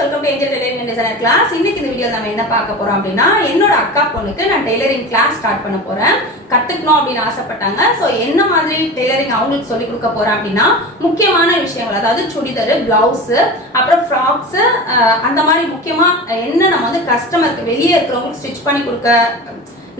Welcome to Angel Tailoring designer class. இன்னைக்கு இந்த video நம்ம என்ன பார்க்க போறோம் அப்படின்னா, என்னோட அக்கா பொண்ணுக்கு நான் டெய்லரிங் கிளாஸ் ஸ்டார்ட் பண்ண போறேன். கத்துக்கணும் அப்படின்னு ஆசைப்பட்டாங்க. ஸோ என்ன மாதிரி டெய்லரிங் அவங்களுக்கு சொல்லி கொடுக்க போறேன் அப்படின்னா, முக்கியமான விஷயங்கள், அதாவது சுடிதார், பிளவுஸ், அப்புறம் ஃப்ராக்ஸ், அந்த மாதிரி முக்கியமா என்ன நம்ம வந்து கஸ்டமருக்கு வெளியே இருக்கிறவங்களுக்கு ஸ்டிச் பண்ணி கொடுக்க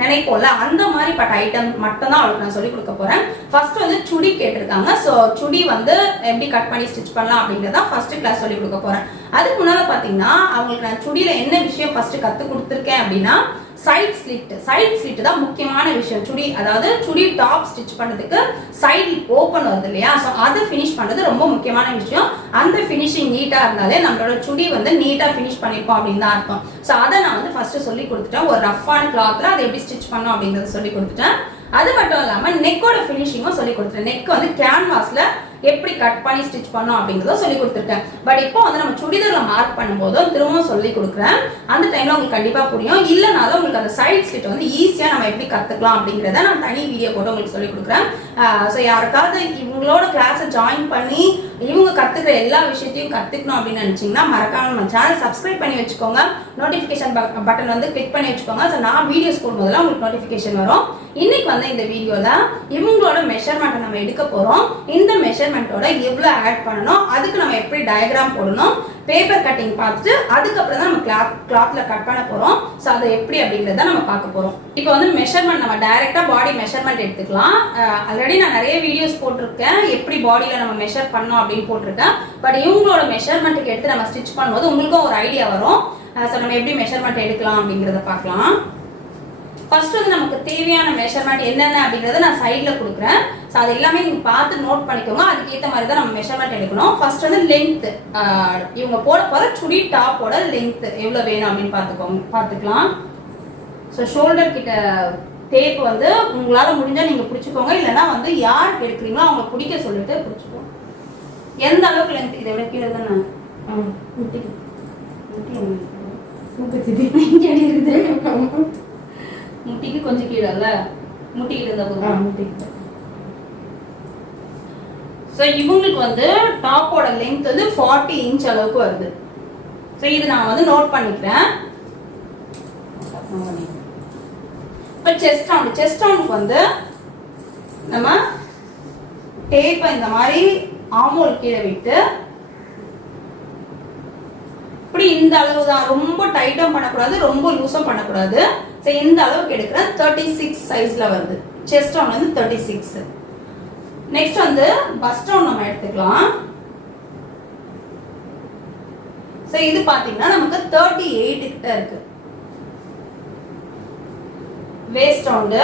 நினைப்போம்ல, அந்த மாதிரி பட்ட ஐட்டம் மட்டும் தான் அவளுக்கு நான் சொல்லி கொடுக்க போறேன். ஃபர்ஸ்ட் வந்து சுடி கேட்டிருக்காங்க. ஸோ சுடி வந்து எப்படி கட் பண்ணி ஸ்டிச் பண்ணலாம் அப்படிங்கிறத ஃபர்ஸ்ட் கிளாஸ் சொல்லி கொடுக்க போறேன். அதுக்கு முன்னால பாத்தீங்கன்னா அவங்களுக்கு நான் சுடியில என்ன விஷயம் ஃபர்ஸ்ட் கத்து கொடுத்துருக்கேன் அப்படின்னா, சைட் ஸ்லிட் தான் முக்கியமான விஷயம். சுடி, அதாவது சுடி டாப் ஸ்டிச் பண்ணதுக்கு சைடு ஓப்பன் வருது இல்லையா, ஸோ அதை ஃபினிஷ் பண்றது ரொம்ப முக்கியமான விஷயம். அந்த ஃபினிஷிங் நீட்டா இருந்தாலே நம்மளோட சுடி வந்து நீட்டா ஃபினிஷ் பண்ணிருக்கோம் அப்படின்னு தான் அர்த்தம். ஸோ அதை நான் வந்து ஃபர்ஸ்ட் சொல்லி கொடுத்துட்டேன். ஒரு ரஃப்பான கிளாத்ல அதை எப்படி ஸ்டிச் பண்ணோம் அப்படிங்கறத சொல்லி கொடுத்துட்டேன். அது மட்டும் இல்லாம நெக்கோட ஃபினிஷிங்கும் சொல்லி கொடுத்துட்டேன். நெக் வந்து கேன்வாஸ்ல எப்படி கட் பண்ணி ஸ்டிச் பண்ணோம் அப்படிங்கிறத சொல்லி கொடுத்துருக்கேன். பட் இப்போ வந்து நம்ம சுடிதார்ல மார்க் பண்ணும்போதும் திரும்பவும் சொல்லி கொடுக்குறேன். அந்த டைம்ல உங்களுக்கு கண்டிப்பா புரியும். இல்லைனாலும் உங்களுக்கு அந்த சைட் ஸ்லிட் வந்து ஈஸியா நம்ம எப்படி கத்துக்கலாம் அப்படிங்கிறத நான் தனி வீடியோ போட்டு உங்களுக்கு சொல்லி கொடுக்குறேன். ஸோ யாருக்காவது இவங்களோட கிளாஸை ஜாயின் பண்ணி இவங்க கத்துக்கிற எல்லா விஷயத்தையும் கத்துக்கணும் அப்படின்னு நினைச்சீங்கன்னா மறக்காம நம்ம சேனல் சப்ஸ்கிரைப் பண்ணி வச்சுக்கோங்க. நோட்டிபிகேஷன் பட்டன் வந்து கிளிக் பண்ணி வச்சுக்கோங்க. ஸோ நான் வீடியோஸ் போடும்போதெல்லாம் உங்களுக்கு நோட்டிபிகேஷன் வரும். இன்னைக்கு வந்து இந்த வீடியோல இவங்களோட மெஷர்மெண்ட் நம்ம எடுக்க போறோம். இந்த மெஷர்மெண்டோட எவ்வளவு ஆட் பண்ணணும், அதுக்கு நம்ம எப்படி டயக்ராம் போடணும், பேப்பர் கட்டிங் பார்த்துட்டு அதுக்கப்புறம் தான் நம்ம கிளாத்ல கட் பண்ண போறோம். ஸோ அதை எப்படி அப்படிங்கிறத நம்ம பார்க்க போறோம். இப்போ வந்து மெஷர்மெண்ட் நம்ம டைரக்டா பாடி மெஷர்மெண்ட் எடுத்துக்கலாம். ஆல்ரெடி நான் நிறைய வீடியோஸ் போட்டிருக்கேன், எப்படி பாடியில நம்ம மெஷர் பண்ணோம் அப்படின்னு போட்டிருக்கேன். பட் இவங்களோட மெஷர்மெண்ட்டுக்கு எடுத்து நம்ம ஸ்டிச் பண்ணும்போது உங்களுக்கும் ஒரு ஐடியா வரும். ஸோ நம்ம எப்படி மெஷர்மெண்ட் எடுக்கலாம் அப்படிங்கிறத பார்க்கலாம். ஃபர்ஸ்ட் வந்து நமக்கு தேவையான மெஷர்மெண்ட் என்னென்ன அப்படிங்கறத நான் சைட்ல கொடுக்குறேன். ஸோ அது எல்லாமே நீங்க பார்த்து நோட் பண்ணிக்கோங்க. அதுக்கு ஏற்ற மாதிரி தான் நம்ம மெஷர்மெண்ட் எடுக்கணும். ஃபர்ஸ்ட் வந்து லென்த், இவங்க போட போற சுடி டாப்போட லென்த் எவ்வளவு வேணும் அப்படின்னு பார்த்துக்கலாம். ஸோ ஷோல்டர் கிட்ட டேப் வந்து உங்களால முடிஞ்சா நீங்க பிடிச்சிக்கோங்க. இல்லைன்னா வந்து யாருக்கு எடுக்கிறீங்களோ அவங்க பிடிக்க சொல்லிட்டு பிடிச்சிக்கோங்க. எந்த அளவுக்கு லென்த், இதை விட கீழே தானே முட்டிக்கு கொஞ்சம் கீழே இல்ல, முட்டிக்கிட்டு இருந்த முட்டிக்கிட்டு. ஸோ இவங்களுக்கு வந்து டாப்போட லென்த் வந்து 40 இன்ச் அளவுக்கு வருது. ஸோ இது நான் வந்து நோட் பண்ணிக்கிறேன். இப்போ செஸ்ட் ரவுண்டுக்கு வந்து நம்ம டேப்பை இந்த மாதிரி ஆமோல் கீழே விட்டு இப்படி இந்த அளவு தான், ரொம்ப டைட்டும் பண்ணக்கூடாது, ரொம்ப லூஸும் பண்ணக்கூடாது. ஸோ இந்த அளவுக்கு எடுக்கிறேன். 36 சைஸ்ல வருது. செஸ்ட் ரவுண்ட் வந்து 36. நெக்ஸ்ட் வந்து பஸ்ட் ரவுண்ட் நம்ம எடுத்துக்கலாம். ஸோ இது பாத்தீங்கன்னா நமக்கு 38 கிட்ட இருக்கு. வேஸ்ட் ரவுண்டு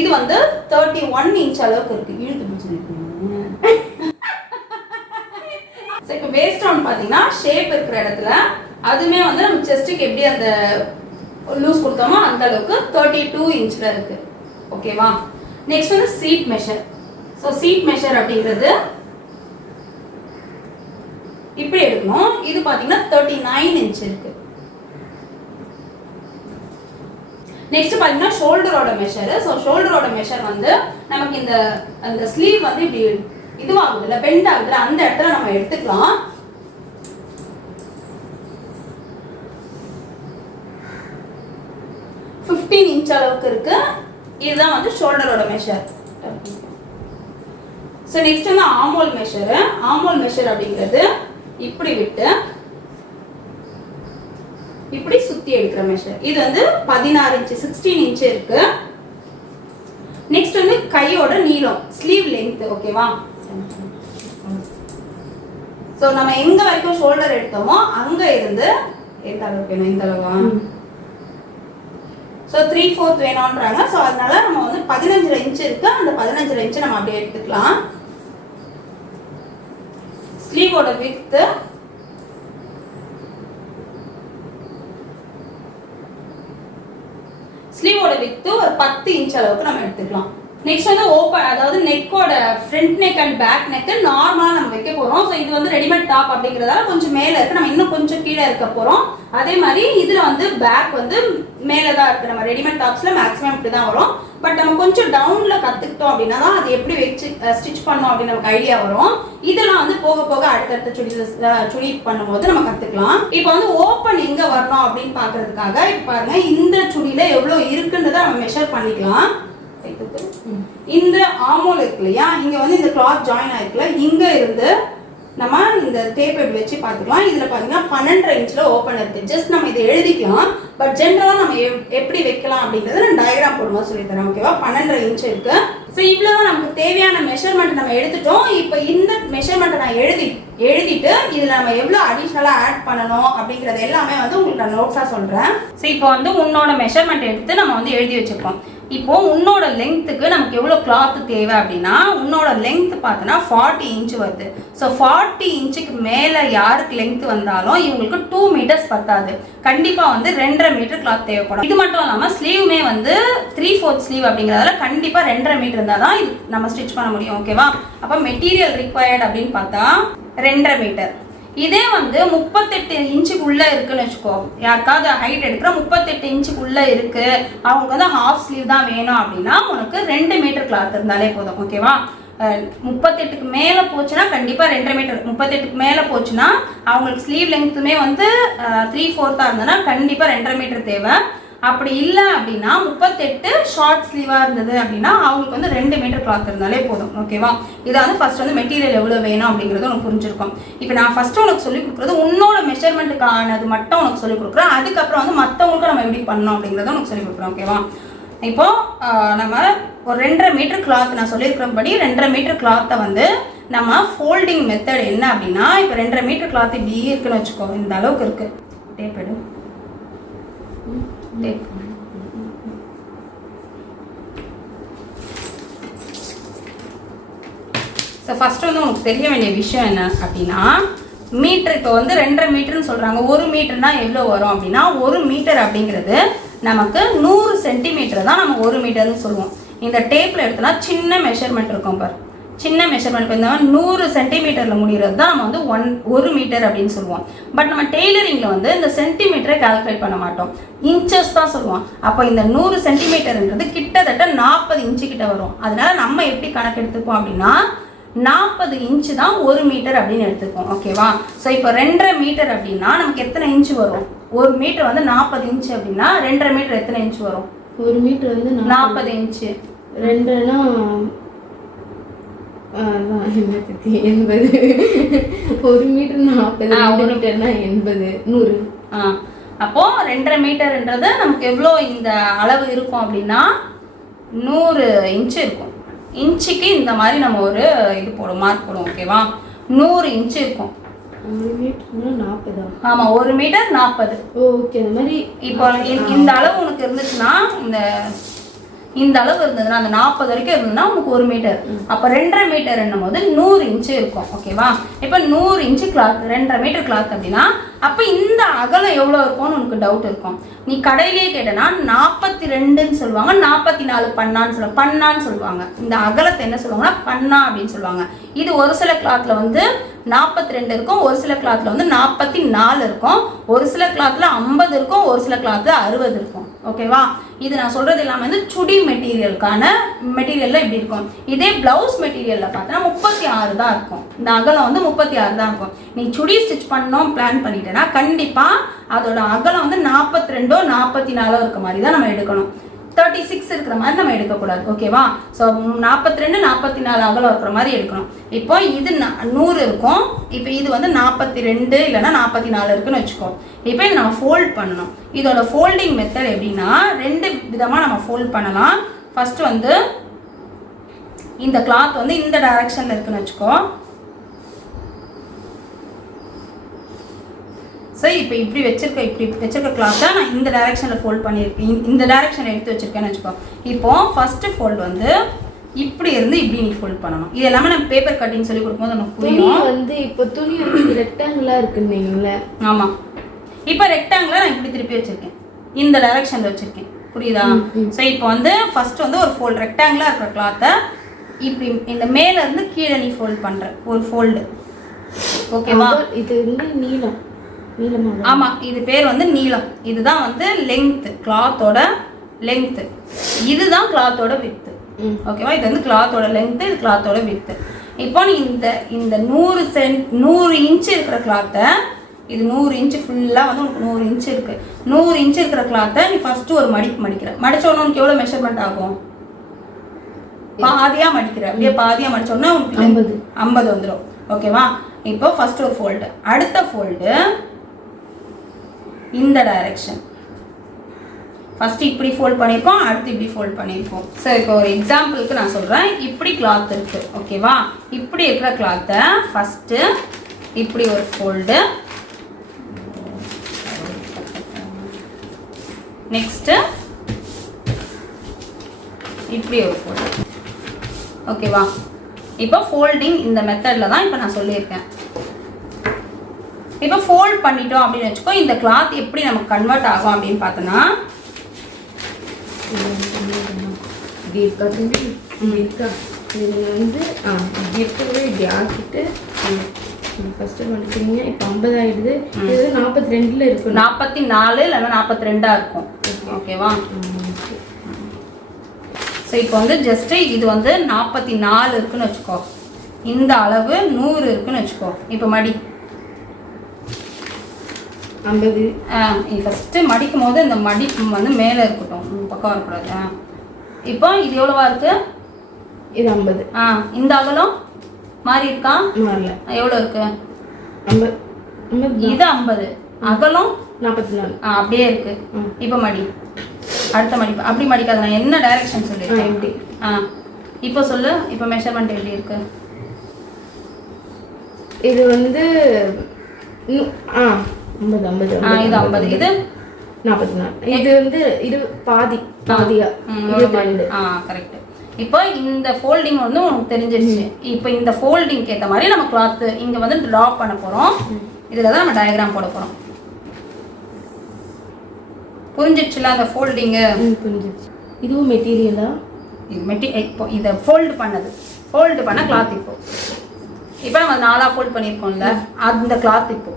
இது வந்து 31 இன்ச் அளவுக்கு இருக்கு. இழுத்து பிடிச்சிருக்கு. இப்போ வேஸ்ட் ரவுண்ட் பாத்தீங்கன்னா ஷேப் இருக்கிற இடத்துல அதுமே வந்து நம்ம செஸ்ட்டுக்கு எப்படி அந்த லூஸ் கொடுத்தோமோ அந்த அளவுக்கு 32 இன்ச்ல இருக்கு. ஓகேவா? நெக்ஸ்ட் வந்து seat measure. So seat measure அப்படிங்கிறது இப்படி எடுக்கணும். இது பாத்தீங்கன்னா 39 இன்ச் இருக்கு. நெக்ஸ்ட் பாத்தீங்கன்னா ஷோல்டரோட மெஷர். ஸோ ஷோல்டரோட மெஷர் வந்து நமக்கு இந்த ஸ்லீவ் வந்து இப்படி இதுவாகுதுல, பெண்ட் ஆகுதுல, அந்த இடத்துல நம்ம எடுத்துக்கலாம். இன்ச் அளவுக்கு இருக்கு. இதுதான் வந்து ஷோல்டரோட மெஷர். சோ நெக்ஸ்ட் வந்து ஆர்மோல் மெஷர். ஆர்மோல் மெஷர் அப்படிங்கிறது இப்படி விட்டு இப்படி சுத்தி எடுக்கிற மெஷர். இது வந்து 16 இன்ச், 16 இன்ச் இருக்கு. நெக்ஸ்ட் வந்து கையோட நீளம், ஸ்லீவ் லென்த். ஓகேவா? சோ நம்ம எங்க வரைக்கும் ஷோல்டர் எடுத்தோமோ அங்க இருந்து எந்த அளவுக்கு வேணும், இந்த அளவா, ஸோ 3/4 வேணும்ன்றாங்க. ஸோ அதனால நம்ம வந்து 15 இன்ச் இருக்கு. அந்த 15 இன்ச் நம்ம அப்படியே எடுத்துக்கலாம். ஸ்லீவோட விட்த் ஒரு 10 இன்ச் அளவுக்கு நம்ம எடுத்துக்கலாம். நெக்ஸ்ட் வந்து ஓப்பன், அதாவது நெக்கோட front neck and back neck நார்மலா நம்ம வைக்க போறோம். ஸோ இது வந்து ரெடிமேட் டாப் அப்படிங்கறதால கொஞ்சம் மேல இருக்கு, நம்ம இன்னும் கொஞ்சம் கீழே இருக்க போறோம். அதே மாதிரி இதுல வந்து பேக் வந்து மேலதான் இருக்கு. நம்ம ரெடிமேட் டாப்ஸ்ல மேக்ஸிமம் இப்படிதான் வரும். பட் நம்ம கொஞ்சம் டவுன்ல கத்துக்கிட்டோம் அப்படின்னா தான் அது எப்படி வச்சு ஸ்டிச் பண்ணோம் அப்படின்னு நமக்கு ஐடியா வரும். இதெல்லாம் வந்து போக போக அடுத்தடுத்த சுடி பண்ணும்போது நம்ம கத்துக்கலாம். இப்போ வந்து ஓப்பன் எங்க வரணும் அப்படின்னு பாக்குறதுக்காக இப்ப பாருங்க, இந்த சுடியில எவ்வளவு இருக்குன்றதை நம்ம மெஷர் பண்ணிக்கலாம். இந்த ஆமோல் இருக்கு இல்லையா, இங்க வந்து இந்த கிளாத் ஜாயின் ஆயிருக்குல, இங்க இருந்து நம்ம இந்த டேப் எப்படி வச்சு பார்த்துக்கலாம். இதுல பாத்தீங்கன்னா 12.5 இன்ச்ல ஓப்பன் இருக்கு. ஜஸ்ட் நம்ம இதை எழுதிக்கலாம். பட் ஜென்ரலா நம்ம எப்படி வைக்கலாம் அப்படிங்கறத நான் டயக்ராம் போடும்போது சொல்லி தரேன். ஓகேவா? 12.5 இன்ச் இருக்கு. ஸோ இவ்வளவுதான் நமக்கு தேவையான மெஷர்மெண்ட் நம்ம எடுத்துட்டோம். இப்போ இந்த மெஷர்மெண்ட்டை நான் எழுதிட்டு இதுல நம்ம எவ்வளவு அடிஷனலா ஆட் பண்ணணும் அப்படிங்கறது எல்லாமே வந்து உங்களுக்கு நான் நோட்ஸா சொல்றேன். ஸோ இப்போ வந்து உன்னோட மெஷர்மெண்ட் எடுத்து நம்ம வந்து எழுதி வச்சிருக்கோம். இப்போ உன்னோட லெங்க்த்துக்கு நமக்கு எவ்வளோ கிளாத் தேவை அப்படின்னா, உன்னோட லெங்க் பார்த்தோன்னா 40 இன்ச் வருது. ஸோ 40 இன்ச்சுக்கு மேலே யாருக்கு லெங்க் வந்தாலும் இவங்களுக்கு 2 மீட்டர்ஸ் பத்தாது. கண்டிப்பாக வந்து 2.5 மீட்டர் கிளாத் தேவைப்படும். இது மட்டும் இல்லாமல் ஸ்லீவுமே வந்து 3/4 ஸ்லீவ் அப்படிங்கிறதால கண்டிப்பாக 2.5 மீட்டர் இருந்தால் தான் இது நம்ம ஸ்டிச் பண்ண முடியும். ஓகேவா? அப்போ மெட்டீரியல் ரிக்வயர்ட் அப்படின்னு பார்த்தா 2.5 மீட்டர். இதே வந்து 38 இன்ச்சுக்குள்ள இருக்குன்னு வச்சுக்கோ, யாருக்காவது ஹைட் எடுக்கிற 38 இன்ச்சுக்குள்ள இருக்கு, அவங்க வந்து ஹாஃப் ஸ்லீவ் தான் வேணும் அப்படின்னா உனக்கு 2 மீட்டர் கிளாத் இருந்தாலே போதும். ஓகேவா? 38க்கு மேலே போச்சுன்னா கண்டிப்பாக 2.5 மீட்டர். 38க்கு மேலே போச்சுன்னா அவங்களுக்கு ஸ்லீவ் லெங்க்த்துமே வந்து 3/4 இருந்ததுன்னா கண்டிப்பாக 2.5 மீட்டர் தேவை. அப்படி இல்லை அப்படின்னா 38 ஷார்ட் ஸ்லீவாக இருந்தது அப்படின்னா அவங்களுக்கு வந்து 2 மீட்டர் கிளாத் இருந்தாலே போதும். ஓகேவா? இதை வந்து ஃபர்ஸ்ட் வந்து மெட்டீரியல் எவ்வளோ வேணும் அப்படிங்கிறது உனக்கு புரிஞ்சிருக்கும். இப்போ நான் ஃபர்ஸ்ட் உனக்கு சொல்லிக் கொடுக்குறது உன்னோட மெஷர்மெண்ட்டுக்கானது மட்டும் உனக்கு சொல்லிக் கொடுக்குறேன். அதுக்கப்புறம் வந்து மற்றவங்களுக்கு நம்ம எப்படி பண்ணணும் அப்படிங்கிறத உனக்கு சொல்லிக் கொடுக்குறேன். ஓகேவா? இப்போ நம்ம ஒரு 2.5 மீட்டர் கிளாத் நான் சொல்லியிருக்கிறபடி 2.5 மீட்டர் கிளாத்தை வந்து நம்ம ஃபோல்டிங் மெத்தட் என்ன அப்படின்னா, இப்போ 2.5 மீட்டர் கிளாத் இப்படி இருக்குன்னு வச்சுக்கோ, இந்த அளவுக்கு இருக்கு. டேப் எடு. ஸோ ஃபர்ஸ்ட் வந்து உனக்கு தெரிய வேண்டிய விஷயம் என்ன அப்படின்னா, மீட்டர் இப்போ வந்து 2.5 மீட்டர்னு சொல்கிறாங்க. 1 மீட்டர்னா எவ்வளோ வரும் அப்படின்னா, 1 மீட்டர் அப்படிங்கிறது நமக்கு 100 சென்டிமீட்டர் தான் நம்ம 1 மீட்டர்னு சொல்லுவோம். இந்த டேப்பில் எடுத்தோன்னா சின்ன மெஷர்மெண்ட் இருக்கும் பார், சின்ன மெஷர்மெண்ட். இப்போ இந்த 100 சென்டிமீட்டரில் முடிகிறது தான் நம்ம வந்து 1 மீட்டர் அப்படின்னு சொல்லுவோம். பட் நம்ம டெய்லரிங்கில் வந்து இந்த சென்டிமீட்டரை கால்குலேட் பண்ண மாட்டோம், இன்ச்சஸ் தான் சொல்லுவோம். அப்போ இந்த 100 சென்டிமீட்டர்ன்றது கிட்டத்தட்ட 40 இன்ச்சு கிட்ட வரும். அதனால நம்ம எப்படி கணக்கு எடுத்துப்போம் அப்படின்னா 40 இன்ச்சு தான் 1 மீட்டர் அப்படின்னு எடுத்துப்போம். ஓகேவா? ஸோ இப்போ 2.5 மீட்டர் அப்படின்னா நமக்கு எத்தனை இன்ச்சு வரும்? 1 மீட்டர் வந்து 40 இன்ச்சு அப்படின்னா 2.5 மீட்டர் எத்தனை இன்ச்சு வரும்? 1 மீட்டர் வந்து 40 இன்ச்சு. 2னா 80. 1 மீட்டர் 40, 1 மீட்டர்னா 80, 100. அப்போ 2.5 மீட்டர்ன்றது நமக்கு எவ்வளோ இந்த அளவு இருக்கும் அப்படின்னா 100 இன்ச்சு இருக்கும். இன்ச்சுக்கு இந்த மாதிரி நம்ம ஒரு இது போடும், மார்க் போடும். ஓகேவா? 100 இன்ச்சு இருக்கும். 1 மீட்டர்னா 40. ஆமா, 1 மீட்டர் 40. ஓகே. இந்த மாதிரி இப்போ இந்த அளவு உனக்கு இருந்துச்சுன்னா, இந்த அளவு இருந்ததுன்னா அந்த 40 வரைக்கும் இருந்ததுன்னா உனக்கு 1 மீட்டர். அப்போ 2.5 மீட்டர் என்னும் போது 100 இன்ச்சு இருக்கும். ஓகேவா? இப்போ 100 இன்ச்சு கிளாத், 2.5 மீட்டர் கிளாத் அப்படின்னா அப்போ இந்த அகலம் எவ்வளோ இருக்கும்னு உனக்கு டவுட் இருக்கும். நீ கடையிலேயே கேட்டனா 42ன்னு சொல்லுவாங்க, 44 பண்ணான்னு சொல்லுவாங்க. இந்த அகலத்தை என்ன சொல்லுவாங்கன்னா பண்ணா அப்படின்னு சொல்லுவாங்க. இது ஒரு சில கிளாத்ல வந்து 42 இருக்கும், ஒரு சில கிளாத்ல வந்து 44 இருக்கும், ஒரு சில கிளாத்ல 50 இருக்கும், ஒரு சில கிளாத்ல 60 இருக்கும். ஓகேவா? இது நான் சொல்றது எல்லாமே வந்து சுடி மெட்டீரியலுக்கான மெட்டீரியல்ல இப்படி இருக்கும். இதே பிளவுஸ் மெட்டீரியல்ல பார்த்தா 36 தான் இருக்கும். இந்த அகலம் வந்து 36 தான் இருக்கும். நீ சுடி ஸ்டிச் பண்ணணும் பிளான் பண்ணிட்டேன்னா கண்டிப்பா அதோட அகலம் வந்து 42 44 இருக்க மாதிரி தான் நம்ம எடுக்கணும். 36 இருக்கிற மாதிரி நம்ம எடுக்கக்கூடாது. ஓகேவா? ஸோ 42 44 அகலம் இருக்கிற மாதிரி எடுக்கணும். இப்போ இது 100 இருக்கும், இப்போ இது வந்து 42 இல்லைன்னா 44 இருக்குன்னு வச்சுக்கோ. இப்போ இதை நம்ம ஃபோல்ட் பண்ணணும். இதோட ஃபோல்டிங் மெத்தட் எப்படின்னா 2 விதமாக நம்ம ஃபோல்ட் பண்ணலாம். ஃபர்ஸ்ட் வந்து இந்த கிளாத் வந்து இந்த டைரக்ஷன்ல இருக்குன்னு வச்சுக்கோ. ஸோ இப்போ இப்படி வச்சிருக்க கிளாத்தை நான் இந்த டைரக்ஷனில் ஃபோல்ட் பண்ணியிருக்கேன், இந்த டைரக்ஷனில் எடுத்து வச்சிருக்கேன்னு வச்சுக்கோ. இப்போ ஃபர்ஸ்ட் ஃபோல்டு வந்து இப்படி இருந்து இப்படி நீ ஃபோல்ட் பண்ணணும். இது எல்லாமே நம்ம பேப்பர் கட்டிங் சொல்லி கொடுக்கும்போது நமக்கு புரியும். வந்து இப்போ துணி வந்து ரெக்டாங்கிளாக இருக்குன்னீங்களே. ஆமாம், இப்போ ரெக்டாங்கிளாக நான் இப்படி திருப்பி வச்சிருக்கேன், இந்த டைரக்ஷனில் வச்சிருக்கேன். புரியுதா? ஸோ இப்போ வந்து ஃபர்ஸ்ட் வந்து ஒரு ஃபோல்டு ரெக்டாங்குலா இருக்கிற கிளாத்தை இப்படி இந்த மேல இருந்து கீழே நீ ஃபோல்ட் பண்ற ஒரு ஃபோல்டு. ஓகேவா? இது வந்து நீளமா. ஆமா, இது பேர் வந்து நீளம். இதுதான் வந்து லெங்த், கிளாத்தோட லெங்த். இதுதான் கிளாத்தோட வித்து. ஓகேவா? இது வந்து கிளாத்தோட லெங்த், இது கிளாத்தோட வித்து. இப்போ நீ இந்த 100 இன்ச் இருக்கிற கிளாத்தை, இது 100 இன்ச் ஃபுல்லாக வந்து உனக்கு 100 இன்ச் இருக்கு. 100 இன்ச் இருக்கிற கிளாத்தை நீ ஃபர்ஸ்ட் ஒரு மடிக்கிற. மடிச்ச உடனே உனக்கு எவ்வளோ மெஷர்மெண்ட் ஆகும்? பாதியாக மடிக்கிற. அப்படியே பாதியாக மடிச்ச உடனே உனக்கு 50 வந்துடும். ஓகேவா? இப்போ ஃபர்ஸ்ட் ஒரு ஃபோல்டு, அடுத்த ஃபோல்டு இந்த டைரக்ஷன். ஃபர்ஸ்ட் இப்படி ஃபோல்ட் பண்ணியிருக்கோம், அடுத்து இப்படி ஃபோல்ட் பண்ணியிருக்கோம். ஸோ இப்போ ஒரு எக்ஸாம்பிளுக்கு நான் சொல்கிறேன். இப்படி கிளாத் இருக்கு. ஓகேவா? இப்படி இருக்கிற கிளாத்தை ஃபஸ்ட்டு இப்படி ஒரு ஃபோல்டு, நெக்ஸ்ட்டு இப்படி ஒரு ஃபோல்டு. ஓகேவா? இப்போ ஃபோல்டிங் இந்த மெத்தடில் தான் இப்போ நான் சொல்லியிருக்கேன். இப்போ ஃபோல்ட் பண்ணிட்டோம் அப்படின்னு வச்சுக்கோ. இந்த கிளாத் எப்படி நமக்கு கன்வெர்ட் ஆகும் அப்படின்னு பார்த்தோன்னா, இதில் வந்து இப்படி ஆக்கிட்டு ஃபஸ்ட்டு மடிக்கிறீங்க. இப்போ 50 ஆகிடுது. இது 42 இருக்கும். 44 இல்லைன்னா 42 இருக்கும். ஓகேவா? ஸோ இப்போ வந்து ஜஸ்ட்டு இது வந்து 44 இருக்குன்னு வச்சுக்கோ. இந்த அளவு 100 இருக்குன்னு வச்சுக்கோ. இப்போ மடி 50. ஃபஸ்ட்டு மடிக்கும் போது இந்த மடிப்பு வந்து மேலே இருக்கட்டும், பக்கம் வரக்கூடாது. இப்போ இது எவ்வளோவா இருக்கு? இது 50. இந்த அகலம் மாறி இருக்கா? மாறல. எவ்வளோ இருக்கு? 50. இது 50, அகலம் 44. அப்படியே இருக்கு. இப்போ மடி, அடுத்த மடிப்பு. அப்படி மடிக்காது. நான் என்ன டைரக்ஷன் சொல்லியிருக்கேன்? எப்படி? இப்போ சொல்லு. இப்போ மெஷர்மெண்ட் எப்படி இருக்கு? இது வந்து 50. இது 50, இது 44. இது வந்து பாதியா 22. கரெக்ட். இப்போ இந்த ஃபோல்டிங் வந்து உனக்கு தெரிஞ்சிருச்சு. இப்போ இந்த ஃபோல்டிங்க்கு ஏற்ற மாதிரி நம்ம கிளாத் இங்கே வந்து ட்ராப் பண்ண போகிறோம். இதில் தான் நம்ம டயக்ராம் போட போகிறோம். புரிஞ்சிடுச்சுல அந்த ஃபோல்டிங்கு? புரிஞ்சிடுச்சு. இதுவும் மெட்டீரியலா? இது இப்போ இதை ஃபோல்டு பண்ண கிளாத். இப்போ நம்ம 4 ஃபோல்ட் பண்ணியிருக்கோம்ல, அந்த கிளாத். இப்போ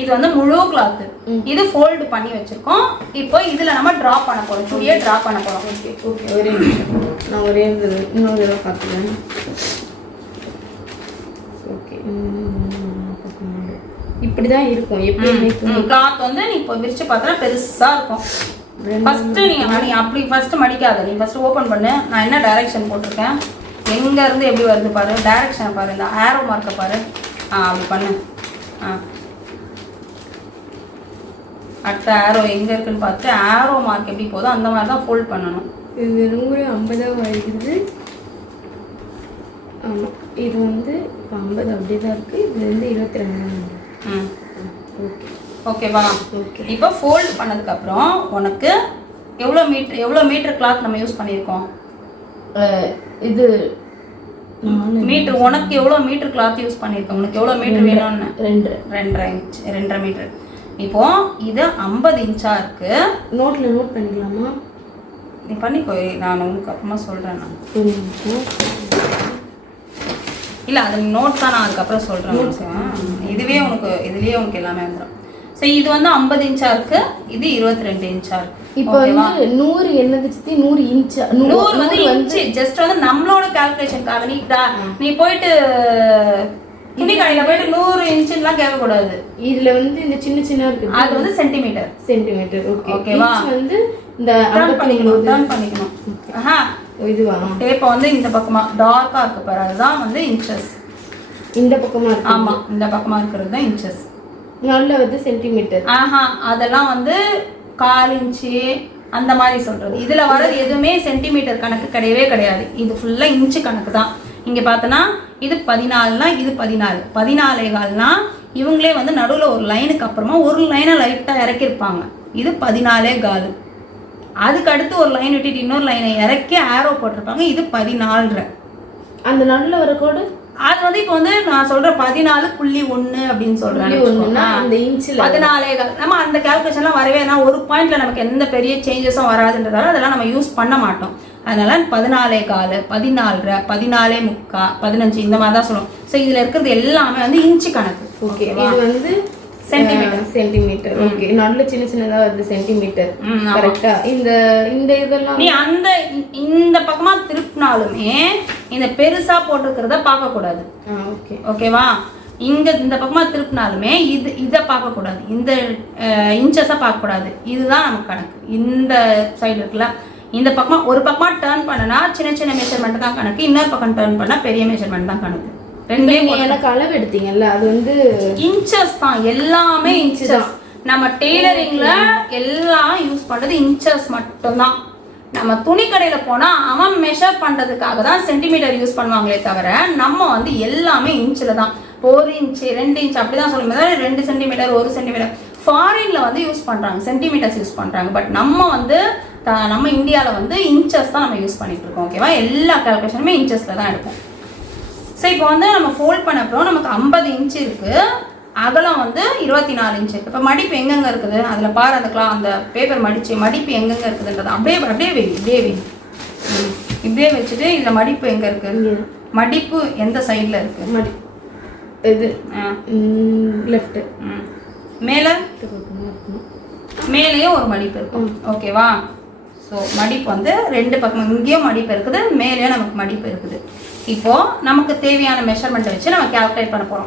இது வந்து முழு கிளாத். இது ஃபோல்டு பண்ணி வச்சிருக்கோம். இப்போ இதில் நம்ம ட்ரா பண்ண போகிறோம். சுடியை ட்ரா பண்ண போகிறோம். ஓகே ஒரே நிமிஷம். நான் ஒரே இன்னொரு தடவை பார்த்துக்கிறேன். ஓகே, இப்படி தான் இருக்கும். எப்படி கிளாத் வந்து நீ இப்போ விரிச்சு பார்த்தா பெருசாக இருக்கும். ஃபஸ்ட்டு நீ அப்படி ஃபஸ்ட்டு மடிக்காத. நீ ஃபஸ்ட்டு ஓப்பன் பண்ணு. நான் என்ன டைரக்ஷன் போட்டிருக்கேன், எங்கேருந்து எப்படி வருது பாரு. டைரக்ஷனை பாரு, இந்த ஆரோ மார்க்கை பாரு. அப்படி பண்ணு. அடுத்த ஆரோ எங்கே இருக்குன்னு பார்த்து ஆரோ மார்க் எப்படி போதோ அந்த மாதிரி தான் ஃபோல்ட் பண்ணணும். இது 100 50 ஆகிடுது. ஆமாம், இது வந்து 50 அப்படியே தான் இருக்குது. இது வந்து 22. ஓகே, ஓகேவா? ஓகே. இப்போ ஃபோல்ட் பண்ணதுக்கப்புறம் உனக்கு எவ்வளோ மீட்டர் கிளாத் நம்ம யூஸ் பண்ணியிருக்கோம்? இது மீட்டர். உனக்கு எவ்வளோ மீட்டர் கிளாத் யூஸ் பண்ணியிருக்கோம்? உனக்கு எவ்வளோ மீட்டர் வேணும்னு? 2.5 இன்ச், 2.5 மீட்டர். இப்போ இது 50 இன்ச்சா இருக்கு. நோட் பண்ணிக்கலாமா? நீ பண்ணிக்கோ, நான் உங்களுக்கு அப்புறமா சொல்கிறேன். நான் இல்லை, அது நோட் தான், நான் அதுக்கப்புறம் சொல்கிறேன். இதுலேயே உனக்கு எல்லாமே வந்துடும். ஸோ இது வந்து 50 இன்ச்சா இருக்கு, இது 22 இன்ச்சா இருக்கு. இப்போ வந்து 100 என்னது சித்தி? 100 இன்ச்சா? 100 வந்து இன்ச்சு. ஜஸ்ட் வந்து நம்மளோட கால்குலேஷனுக்காக நீ போயிட்டு துணி கடையில போயிட்டு 100 இன்ச்சுலாம் கேட்கக்கூடாது. இதுல வந்து இந்த சின்ன இருக்கு, அது வந்து சென்டிமீட்டர். ஓகேவா? வந்து இந்த டர்ன் பண்ணிக்கணும். இதுவா? டேப்பை வந்து இந்த பக்கமா டார்க்கா இருக்கு பாரு, அதுதான் வந்து இன்ச்சஸ். இந்த பக்கமா இருக்கு. ஆமா, இந்த பக்கமா இருக்கிறது தான் இன்ச்சஸ். நல்ல வந்து சென்டிமீட்டர். அதெல்லாம் வந்து 1/4 இன்ச்சு அந்த மாதிரி சொல்றது. இதுல வர்றது எதுவுமே சென்டிமீட்டர் கணக்கு கிடையவே கிடையாது. இது ஃபுல்லா இன்ச்சு கணக்கு தான். இங்க பார்த்தனா இது 14னா இது 14.4னா இவங்களே வந்து நடுவில் ஒரு லைனுக்கு அப்புறமா ஒரு லைனை லைட்டாக இறக்கியிருப்பாங்க. இது 14.4. அதுக்கு அடுத்து ஒரு லைன் விட்டுட்டு இன்னொரு லைனை இறக்கி ஆரோ போட்டிருப்பாங்க. இது 14. அந்த நடுவில் வர கோடு அது வந்து இப்போ வந்து நான் சொல்ற 14.1 அப்படின்னு சொல்றேன். அந்த இன்ச்சில் 14. நம்ம அந்த கால்குலேஷன்லாம் வரவே ஒரு பாயிண்ட்ல நமக்கு எந்த பெரிய சேஞ்சஸும் வராதுன்றதால அதெல்லாம் நம்ம யூஸ் பண்ண மாட்டோம். அதனால 14.4, 14, 14.3, 15 இந்த மாதிரி தான் சொல்லுவோம். ஸோ இதுல இருக்கிறது எல்லாமே வந்து இன்ச்சு கணக்கு. ஓகே, இது வந்து சென்டிமீட்டர். ஓகே, நல்ல சின்ன சின்னதா வருது சென்டிமீட்டர். கரெக்டா? இந்த இந்த இதெல்லாம் நீ அந்த இந்த பக்கமா திருப்பினாலுமே இந்த பெருசா போட்டிருக்கிறத பார்க்க கூடாது. ஓகே, ஓகேவா? இந்த பக்கமா திருப்பினாலுமே இதை பார்க்க கூடாது, இந்த இன்ச்சஸை பார்க்க கூடாது. இதுதான் நமக்கு கணக்கு. இந்த சைடு இருக்குல்ல, இந்த பக்கமா ஒரு பக்கமா டர்ன் பண்ணனா சின்ன சின்ன மெஷர்மெண்ட் தான் கணக்கு, இன்னொரு பக்கம் டர்ன் பண்ணா பெரிய மெஷர்மெண்ட் தான் கணக்கு. எனக்கு அளவு எடுத்தீங்கல்ல, அது வந்து இன்ச்சஸ் தான், எல்லாமே இன்ச்சஸ். நம்ம டெய்லரிங்ல எல்லாம் யூஸ் பண்றது இன்ச்சஸ் மட்டும்தான். நம்ம துணி கடையில போனா அவன் மெஷர் பண்றதுக்காக தான் சென்டிமீட்டர் யூஸ் பண்ணுவாங்களே தவிர நம்ம வந்து எல்லாமே இன்ச்சில தான். 1 இன்ச்சு 2 இன்ச்சு அப்படிதான் சொல்லும்போது 2 சென்டிமீட்டர் 1 சென்டிமீட்டர். ஃபாரின்ல வந்து யூஸ் பண்றாங்க, சென்டிமீட்டர்ஸ் யூஸ் பண்றாங்க. பட் நம்ம வந்து நம்ம இந்தியாவில் வந்து இன்ச்சஸ் தான் நம்ம யூஸ் பண்ணிட்டு இருக்கோம். ஓகேவா? எல்லா கால்குலேஷனுமே இன்ச்சஸ்ல தான் எடுப்போம். ஸோ இப்போ வந்து நம்ம ஃபோல்ட் பண்ண அப்புறம் நமக்கு 50 இன்ச்சு இருக்கு, அகலம் வந்து 24 இன்ச்சு இருக்கு. இப்போ மடிப்பு எங்கெங்க இருக்குது அதில் பாரு, அந்த பேப்பர் மடிப்பு எங்கெங்க இருக்குதுன்றது அப்படியே அப்படியே வை, இப்படியே வச்சுட்டு இதில் மடிப்பு எங்கே இருக்கு, மடிப்பு எந்த சைடில் இருக்கு, இது லெஃப்ட் மேலேயும் ஒரு மடிப்பு இருக்கும். ஓகேவா? ஸோ மடிப்பு வந்து 2 பக்கம், இங்கேயும் மடிப்பு இருக்குது, மேலேயும் நமக்கு மடிப்பு இருக்குது. இப்போ நமக்கு தேவையான மெஷர்மெண்ட் வச்சு நம்ம கால்குலேட் பண்ண போகிறோம்.